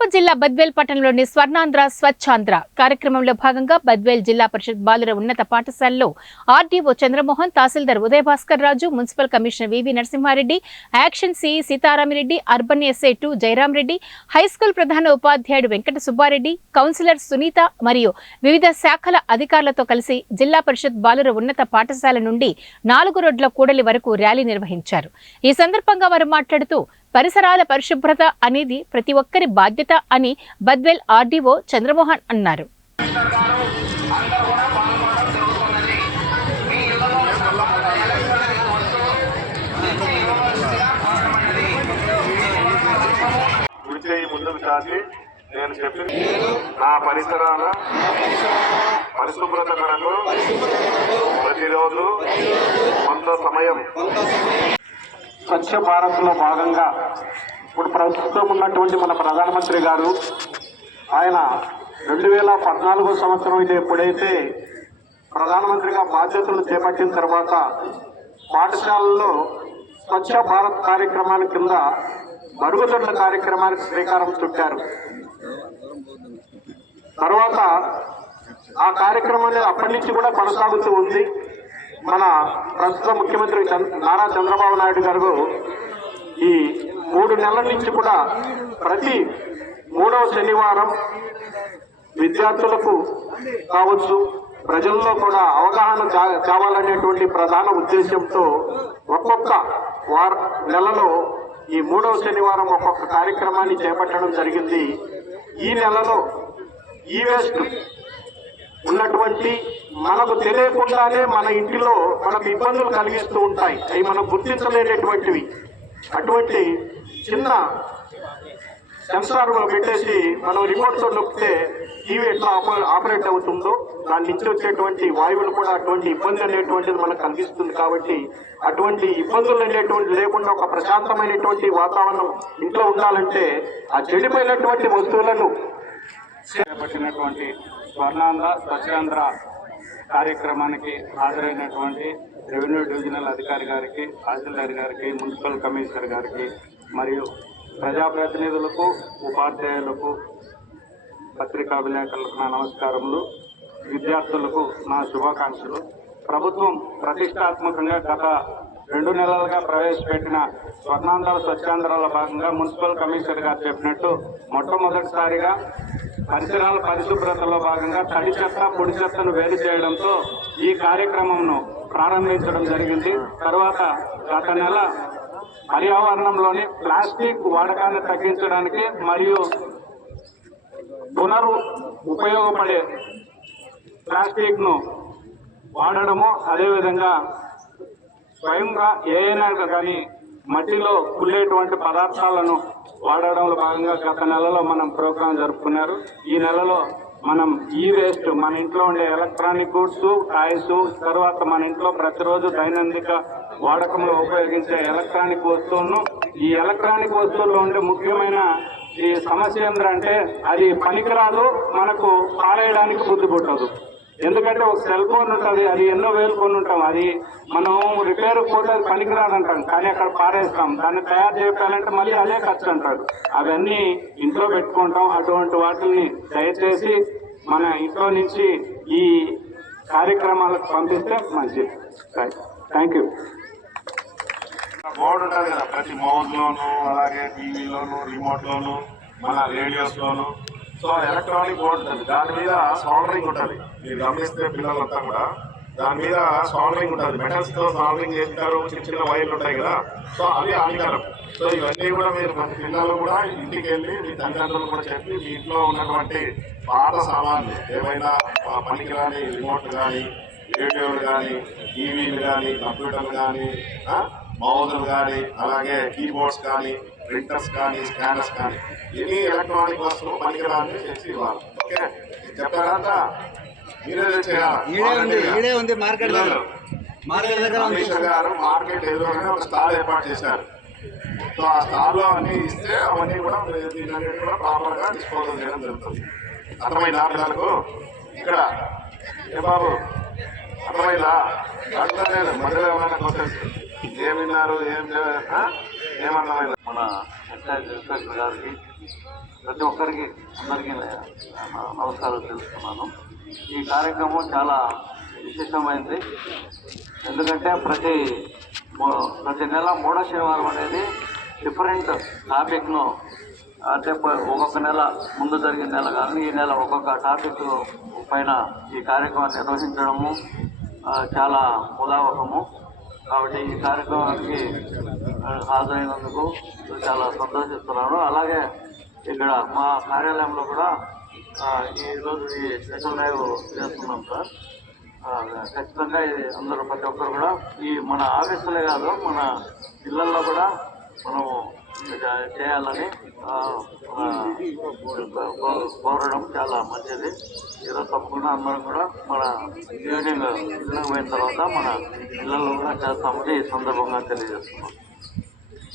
కడప జిల్లా బద్వేల్ పట్టణంలోని స్వర్ణాంధ్ర స్వచ్ఛాంధ్ర కార్యక్రమంలో భాగంగా బద్వేల్ జిల్లా పరిషత్ బాలుర ఉన్నత పాఠశాలలో RDO Chandramohan, tahsildar Udayabhaskar Raju, municipal commissioner VV Narasimhareddy, action CE Seetharamireddy, urban SI 2 Jayaram Reddy, high school ప్రధాన ఉపాధ్యాయుడు వెంకట సుబ్బారెడ్డి, కౌన్సిలర్ సునీత మరియు వివిధ శాఖల అధికారులతో కలిసి జిల్లా పరిషత్ బాలుర ఉన్నత పాఠశాల నుండి 4 రోడ్ల కూడలి వరకు ర్యాలీ నిర్వహించారు. ఈ సందర్భంగా వారు మాట్లాడుతూ పరిసరాల పరిశుభ్రత అనేది ప్రతి ఒక్కరి బాధ్యత అని బద్వేల్ ఆర్డీఓ చంద్రమోహన్ అన్నారు. నేను చెప్పి నా పరిసరాల పరిశుభ్రత కొరకు ప్రతిరోజు కొంత సమయం స్వచ్ఛ భారత్లో భాగంగా ఇప్పుడు ప్రస్తుతం ఉన్నటువంటి మన ప్రధానమంత్రి గారు ఆయన 2014 సంవత్సరం ఎప్పుడైతే ప్రధానమంత్రిగా బాధ్యతలు చేపట్టిన తర్వాత పాఠశాలల్లో స్వచ్ఛ భారత్ కార్యక్రమాల కింద మరుగుదొడ్ల కార్యక్రమానికి శ్రీకారం చుట్టారు. తర్వాత ఆ కార్యక్రమాన్ని అప్పటి నుంచి కూడా కొనసాగుతూ ఉంది. మన ప్రస్తుత ముఖ్యమంత్రి నారా చంద్రబాబు నాయుడు గారు ఈ 3 నెలల నుంచి కూడా ప్రతి 3వ శనివారం విద్యార్థులకు కావచ్చు, ప్రజల్లో కూడా అవగాహన కావాలనేటువంటి ప్రధాన ఉద్దేశంతో ఒక్కొక్క నెలలో ఈ 3వ శనివారం ఒక్కొక్క కార్యక్రమాన్ని చేపట్టడం జరిగింది. ఈ నెలలో ఈ వేస్ట్ ఉన్నటువంటి మనకు తెలియకుండానే మన ఇంటిలో మనకు ఇబ్బందులు కలిగిస్తూ ఉంటాయి. అవి మనం గుర్తించలేనటువంటివి. అటువంటి చిన్న సెన్సార్ పెట్టేసి మనం రిమోట్తో నొక్కితే టీవీ ఎట్లా ఆపరేట్ అవుతుందో దాని నుంచి వచ్చేటువంటి వాయువులు కూడా అటువంటి ఇబ్బంది అనేటువంటిది మనకు కలిగిస్తుంది. కాబట్టి అటువంటి ఇబ్బందులు అనేటువంటి లేకుండా ఒక ప్రశాంతమైనటువంటి వాతావరణం ఇంట్లో ఉండాలంటే ఆ చెడిపోయినటువంటి వస్తువులను చేపట్టినటువంటి స్వర్ణాంధ్ర స్వచ్ఛాంధ్ర కార్యక్రమానికి హాజరైనటువంటి రెవెన్యూ డివిజనల్ అధికారి గారికి, తహసీల్దార్ గారికి, మున్సిపల్ కమిషనర్ గారికి మరియు ప్రజాప్రతినిధులకు, ఉపాధ్యాయులకు, పత్రికా విలేకరులకు నా నమస్కారములు. విద్యార్థులకు నా శుభాకాంక్షలు. ప్రభుత్వం ప్రతిష్టాత్మకంగా గత 2 నెలలుగా ప్రవేశపెట్టిన స్వర్ణాంధ్ర స్వచ్ఛాంధ్రలో భాగంగా మున్సిపల్ కమిషనర్ గారు చెప్పినట్టు మొట్టమొదటిసారిగా పరిసరాల పరిశుభ్రతలో భాగంగా తడి చెత్త, పొడి చెత్తను వేరు చేయడంతో ఈ కార్యక్రమంను ప్రారంభించడం జరిగింది. తర్వాత గత నెల పర్యావరణంలోని ప్లాస్టిక్ వాడకాన్ని తగ్గించడానికి మరియు ఉపయోగపడే ప్లాస్టిక్ను వాడడము, అదేవిధంగా స్వయంగా ఏదైనా కానీ మట్టిలో కుళ్ళేటువంటి పదార్థాలను వాడడంలో భాగంగా గత నెలలో మనం ప్రోగ్రాం జరుపుకున్నారు. ఈ నెలలో మనం ఈ వేస్ట్ మన ఇంట్లో ఉండే ఎలక్ట్రానిక్ గూడ్స్, టాయ్స్, తర్వాత మన ఇంట్లో ప్రతిరోజు దైనందిక వాడకంలో ఉపయోగించే ఎలక్ట్రానిక్ వస్తువులను, ఈ ఎలక్ట్రానిక్ వస్తువుల్లో ఉండే ముఖ్యమైన ఈ సమస్య ఏంటంటే అది పనికిరాదు, మనకు పారేయడానికి బుద్ధి పుట్టదు. ఎందుకంటే ఒక సెల్ ఫోన్ ఉంటుంది, అది ఎన్నో వేలు కొని ఉంటాం, అది మనం రిపేర్ పోతే అది పనికిరాదంటాం, కానీ అక్కడ పారేస్తాం. దాన్ని తయారు చేయాలంటే మళ్ళీ అదే ఖర్చు అంటారు. అవన్నీ ఇంట్లో పెట్టుకుంటాం. అటువంటి వాటిని దయచేసి మన ఇంట్లో నుంచి ఈ కార్యక్రమాలకు పంపిస్తే మంచిది. Thank you. బోర్డు ఉంటుంది కదా, ప్రతి మౌజ్లోను, అలాగే టీవీలోను, రిమోట్లోను, మన రేడియోస్లోను. సో ఎలక్ట్రానిక్ బోర్డు ఉంటుంది, దాని మీద సోల్డరింగ్ ఉంటుంది. మీరు గమనిస్తే పిల్లలంతా కూడా దాని మీద సోల్డరింగ్ ఉంటుంది. మెటల్స్ తో సోల్డరింగ్ చేస్తారు, చిన్న చిన్న వైర్లు ఉంటాయి కదా. సో అవి హానికరం. సో ఇవన్నీ కూడా మీరు ప్రతి పిల్లలు కూడా ఇంటికి వెళ్ళి మీ తల్లిదండ్రులు కూడా చెప్పి మీ ఇంట్లో ఉన్నటువంటి పాత సామాన్లు ఏమైనా పనికిరాని రిమోట్లు కానీ, రేడియోలు కానీ, టీవీలు కానీ, కంప్యూటర్లు కానీ, మౌజులు కానీ, అలాగే కీబోర్డ్స్ కానీ, ప్రింటర్స్ కానీ, స్కానర్స్ కానీ, ఎన్ని ఎలక్ట్రానిక్ వస్తువులు పనికిరాని తెచ్చి ఇవ్వాలి. ఓకే, చెప్పారంట మీరే చేయాలి. కమిషనర్ గారు మార్కెట్ ఎదురుగానే ఒక స్టాల్ ఏర్పాటు చేశారు. సో ఆ స్టాల్లో అన్ని ఇస్తే అవన్నీ కూడా దీన్ని కూడా ప్రాపర్ గా డిస్పోజల్ చేయడం జరుగుతుంది. అర్థమైందా పిల్లలకు? ఇక్కడ ఏ బాబు అర్థమైందా? అర్థం లేదు, మధ్యలో ఏమైనా క్వశ్చన్స్ ఏం విన్నారు, ఏమర్థమైందా? మన ఎక్సైజ్ ఇన్స్పెక్టర్ గారికి ప్రతి ఒక్కరికి అందరికీ నమస్కారాలు తెలుస్తున్నాను. ఈ కార్యక్రమం చాలా విశేషమైంది. ఎందుకంటే ప్రతి నెల మూడో శనివారం అనేది డిఫరెంట్ టాపిక్ను, అంటే ఒక్కొక్క నెల ముందు జరిగిన నెల కానీ ఈ నెల ఒక్కొక్క టాపిక్ పైన ఈ కార్యక్రమాన్ని నిర్వహించడము చాలా ఉదాహరణము. కాబట్టి ఈ కార్యక్రమానికి హాజరైనందుకు చాలా సంతోషిస్తున్నాను. అలాగే ఇక్కడ మా కార్యాలయంలో కూడా ఈరోజు ఈ స్పెషల్ డ్రైవ్ చేస్తున్నాం సార్. ఖచ్చితంగా ఇది అందరూ ప్రతి ఒక్కరు కూడా ఈ మన ఆఫీసులే కాదు మన ఇళ్లల్లో కూడా మనము చేయాలని కోరడం చాలా మంచిది. ఈరోజు తప్పకుండా అందరం కూడా మన ఈవినింగ్ ఇళ్ళకి పోయిన తర్వాత మన ఇళ్లలో కూడా చేస్తామని ఈ సందర్భంగా తెలియజేస్తున్నాం.